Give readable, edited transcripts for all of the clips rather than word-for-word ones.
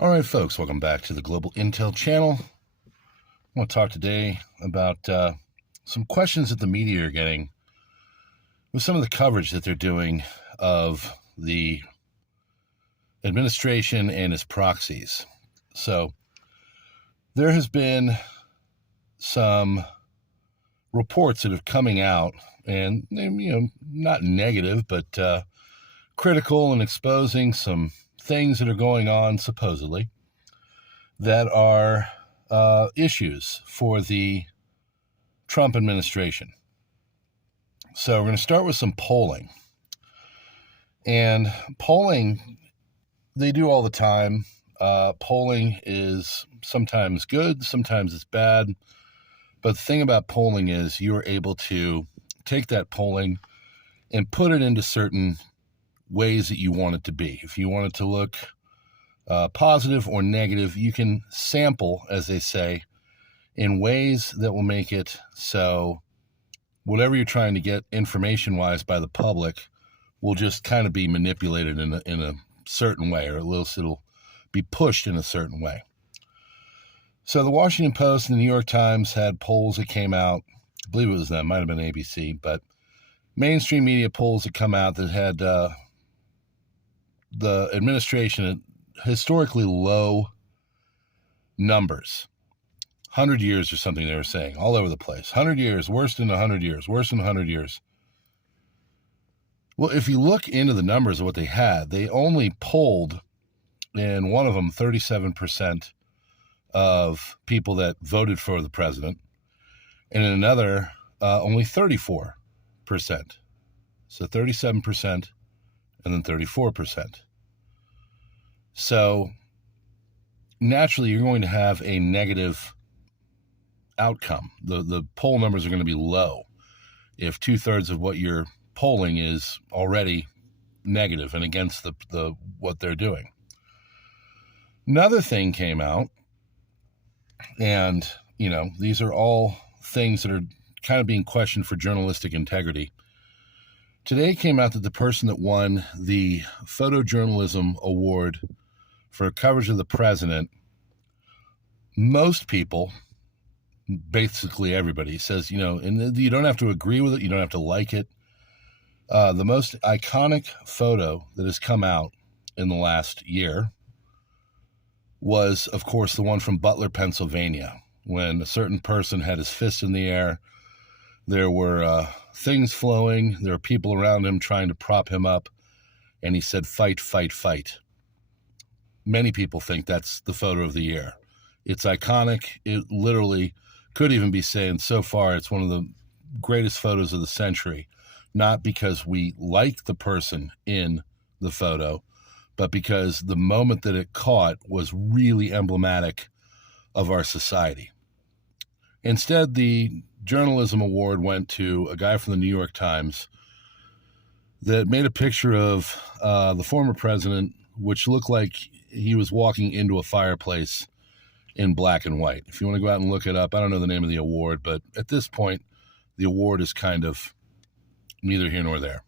All right, folks, welcome back to the Global Intel Channel. I want to talk today about some questions that the media are getting with some of the coverage that they're doing of the administration and its proxies. So there has been some reports that are coming out, and not negative, but critical and exposing some things that are going on, supposedly, that are issues for the Trump administration. So we're going to start with some polling. And polling, they do all the time. Polling is sometimes good, sometimes it's bad. But the thing about polling is you're able to take that polling and put it into certain ways that you want it to be. If you want it to look positive or negative, you can sample, as they say, in ways that will make it so whatever you're trying to get information-wise by the public will just kind of be manipulated in a certain way, or at least it'll be pushed in a certain way. So the Washington Post and the New York Times had polls that came out. I believe it was them, might have been ABC, but mainstream media polls that come out that had the administration at historically low numbers. 100 years or something they were saying, all over the place. 100 years, worse than 100 years, worse than 100 years. Well, if you look into the numbers of what they had, they only polled, in one of them, 37% of people that voted for the president, and in another, only 34%. So 37%. And then 34%. So naturally, you're going to have a negative outcome. The poll numbers are going to be low if 2/3 of what you're polling is already negative and against the what they're doing. Another thing came out, and these are all things that are kind of being questioned for journalistic integrity. Today came out that the person that won the photojournalism award for coverage of the president, most people, basically everybody, says, and you don't have to agree with it, you don't have to like it. The most iconic photo that has come out in the last year was, of course, the one from Butler, Pennsylvania, when a certain person had his fist in the air. There were things flowing. There were people around him trying to prop him up. And he said, "Fight, fight, fight." Many people think that's the photo of the year. It's iconic. It literally could even be saying, so far, it's one of the greatest photos of the century. Not because we like the person in the photo, but because the moment that it caught was really emblematic of our society. Instead, the journalism award went to a guy from the New York Times that made a picture of the former president, which looked like he was walking into a fireplace in black and white. If you want to go out and look it up, I don't know the name of the award, but at this point, the award is kind of neither here nor there.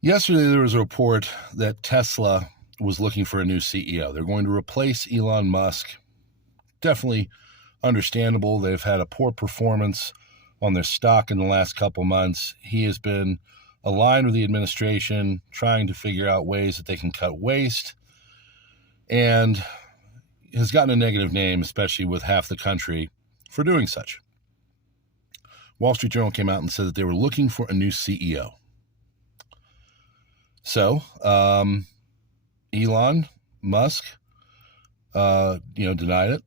Yesterday, there was a report that Tesla was looking for a new CEO. They're going to replace Elon Musk. Definitely understandable. They've had a poor performance on their stock in the last couple months. He has been aligned with the administration, trying to figure out ways that they can cut waste, and has gotten a negative name, especially with half the country, for doing such. Wall Street Journal came out and said that they were looking for a new CEO. So, Elon Musk, denied it.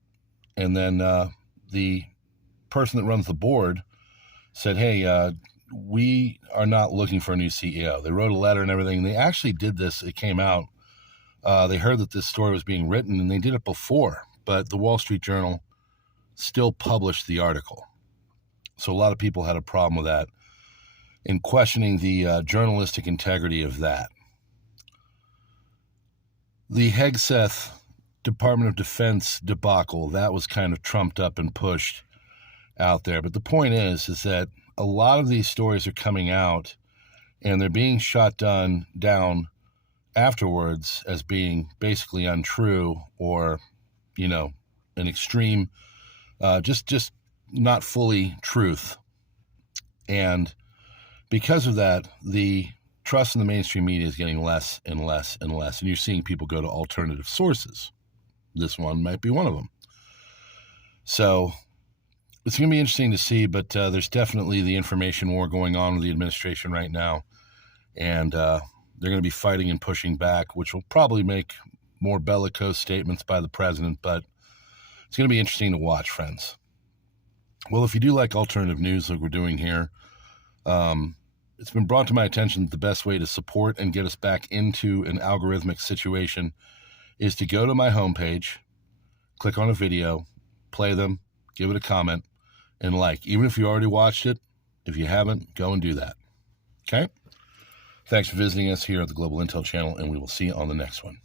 And then the person that runs the board said, hey, we are not looking for a new CEO. They wrote a letter and everything. They actually did this. It came out. They heard that this story was being written, and they did it before. But the Wall Street Journal still published the article. So a lot of people had a problem with that in questioning the journalistic integrity of that. The Hegseth Department of Defense debacle, that was kind of trumped up and pushed out there. But the point is that a lot of these stories are coming out and they're being shot down afterwards as being basically untrue or, an extreme, just not fully truth. And because of that, the trust in the mainstream media is getting less and less and less. And you're seeing people go to alternative sources. This one might be one of them. So it's going to be interesting to see, but there's definitely the information war going on with the administration right now. And they're going to be fighting and pushing back, which will probably make more bellicose statements by the president. But it's going to be interesting to watch, friends. Well, if you do like alternative news like we're doing here, it's been brought to my attention that the best way to support and get us back into an algorithmic situation is to go to my homepage, click on a video, play them, give it a comment, and like. Even if you already watched it, if you haven't, go and do that. Okay? Thanks for visiting us here at the Global Intel Channel, and we will see you on the next one.